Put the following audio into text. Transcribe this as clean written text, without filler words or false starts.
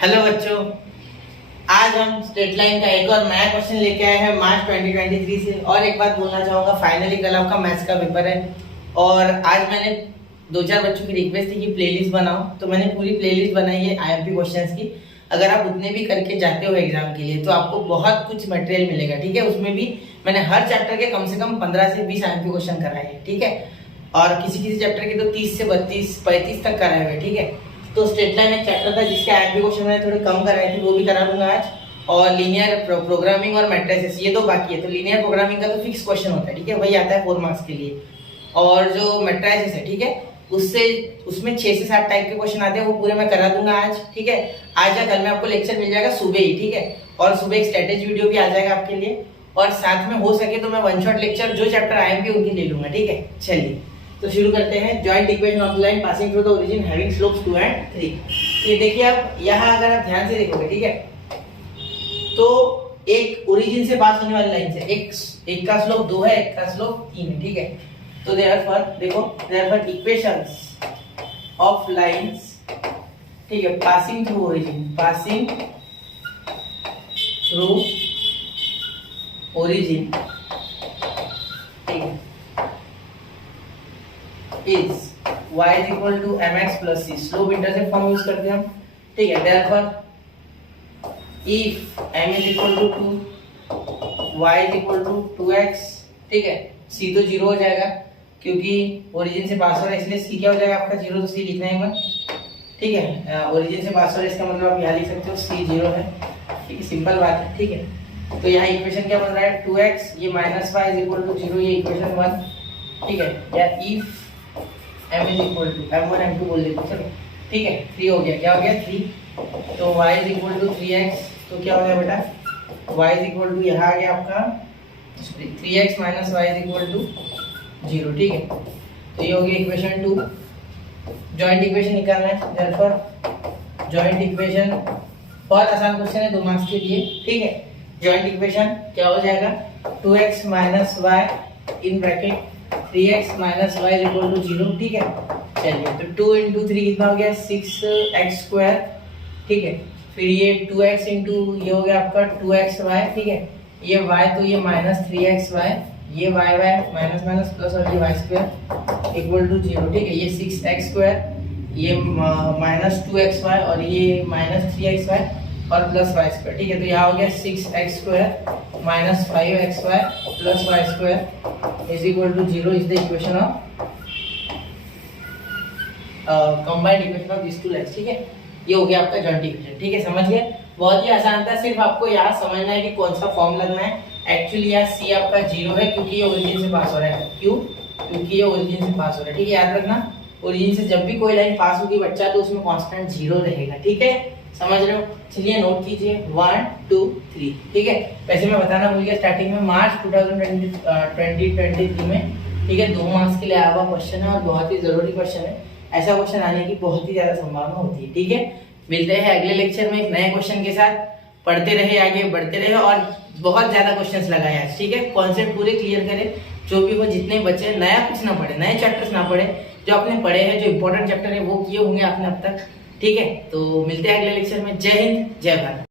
Hello बच्चों, आज हम स्ट्रेट लाइन का एक और नया क्वेश्चन लेके आए हैं मार्च 2023 से। और एक बात बोलना चाहूँगा, फाइनली कल आपका मैथ्स का पेपर है और आज मैंने 2-4 बच्चों की रिक्वेस्ट थी कि प्लेलिस्ट बनाओ, तो मैंने पूरी प्लेलिस्ट बनाई है आईएमपी क्वेश्चंस की। अगर आप उतने भी करके जाते हो एग्जाम के लिए तो आपको बहुत कुछ मटेरियल मिलेगा, ठीक है। उसमें भी मैंने हर चैप्टर के कम से कम 15 से 20 आईएमपी क्वेश्चन कराए हैं, ठीक है। और किसी किसी चैप्टर के तो 30 से 32 35 तक कराए हुए, ठीक है। तो स्ट्रेट लाइन एक चैप्टर था जिसके आईएमपी क्वेश्चन मैंने थोड़े कम कराए थे, वो भी करा दूंगा आज। और लीनियर प्रोग्रामिंग और मैट्रिसेस ये तो बाकी है। तो लीनियर प्रोग्रामिंग का तो फिक्स क्वेश्चन होता है, ठीक है, वही आता है 4 मार्क्स के लिए। और जो मैट्रिसेस है, ठीक है, उसमें 6 से 7 टाइप के क्वेश्चन आते हैं, वो पूरे मैं करा दूंगा आज, ठीक है। आज या कल में आपको लेक्चर मिल जाएगा सुबह ही, ठीक है। और सुबह एक स्ट्रेटेजी वीडियो भी आ जाएगा आपके लिए। और साथ में हो सके तो मैं वन शॉट लेक्चर जो चैप्टर आईएमपी उनकी ले लूंगा, ठीक है। चलिए तो शुरू करते हैं। Joint equation of the line passing through the origin having slopes 2 and 3। ये देखिए, आप यहाँ अगर आप ध्यान से देखोगे, ठीक है, तो एक ओरिजिन से पास होने वाली लाइन से एक का स्लोप 2 है, एक का स्लोप 3 है, ठीक है। तो देयरफॉर देखो, देयरफॉर इक्वेशंस ऑफ लाइंस, ठीक है, passing through origin, passing through origin, ठीक है, is y is equal to mx plus c। Slope intercept form use करते हैं हम, ठीक है। Therefore if m is equal to 2, y is equal to 2x, ठीक है, c तो 0 हो जाएगा क्योंकि ओरिजिन से पास हो रहा है, इसलिए c क्या हो जाएगा आपका 0। तो c लिखना है मैं, ठीक है। ओरिजिन से पास हो रहा है, इसका मतलब आप यहाँ लिख सकते हो c 0 है, ठीक है, सिंपल बात है, ठीक है। तो यहाँ इक्वेशन क्या बन रहा है, 2x, ये minus y is equal to 0, ये इक्वेशन 1, ठीक है। या if m is equal to m1 m2 बोल देते, चलो, ठीक है। 3 हो गया, क्या हो गया 3। तो y is equal to 3x, तो क्या हो गया बेटा, y is equal to यहाँ आ गया आपका 3x minus y is equal to 0, ठीक है। तो ये हो गया इक्वेशन 2। जॉइंट इक्वेशन निकालना है, देयरफॉर जॉइंट इक्वेशन बहुत आसान क्वेश्चन है 2 मार्क्स के लिए, ठीक है। जॉइंट इक्वेशन क्या हो जाएगा, 2x minus y in bracket 3x minus y is equal to 0, ठीक है। चलिए, तो 2 into 3 कितना हो गया, 6x square, ठीक है। फिर ये 2x into ये हो गया आपका 2xy, ठीक है। ये y तो ये minus 3xy, ये y माइनस माइनस प्लस और ये y square इक्वल टू 0, ठीक है। ये 6x square, ये minus 2xy और ये minus 3xy और प्लस y square, ठीक है। तो यहाँ हो गया 6x square minus 5xy plus y square is equal to 0 is the equation of combined equation of these two lines, ठीक है। ये हो गया आपका जॉइंट इक्वेशन, ठीक है, समझ गए। बहुत ही आसान था, सिर्फ आपको यहाँ समझना है कि कौन सा फॉर्म लगना है। एक्चुअली यहाँ c आपका 0 है क्योंकि ये ओरिजिन से पास हो रहा है, क्यों, क्योंकि ये ओरिजिन से पास हो रहा है, ठीक है। याद रखना, ओरिजिन से जब भी कोई लाइन पास होगी बच्चा तो उसमें कांस्टेंट 0 रहेगा, ठीक है, समझ रहे हो। चलिए नोट कीजिए 1 2 3, ठीक है। वैसे मैं बताना भूल गया, स्टार्टिंग में मार्च 2023 में, ठीक है, 2 मार्क्स के लिए आया हुआ क्वेश्चन है और बहुत ही जरूरी क्वेश्चन है। ऐसा क्वेश्चन आने की बहुत ही ज्यादा संभावना होती है, ठीक है। मिलते हैं अगले लेक्चर में एक नए क्वेश्चन के साथ। पढ़ते रहे, आगे बढ़ते रहे और बहुत ज्यादा क्वेश्चंस लगाए आज, ठीक है। कॉन्सेप्ट पूरे क्लियर करें, जो भी हो, जितने बचे, नया कुछ ना पढ़े, नए चैप्टर्स ना पढ़े, जो आपने पढ़े हैं, जो इंपॉर्टेंट चैप्टर है वो किए होंगे आपने अब तक, ठीक है। तो मिलते हैं अगले लेक्चर में। जय हिंद, जय भारत।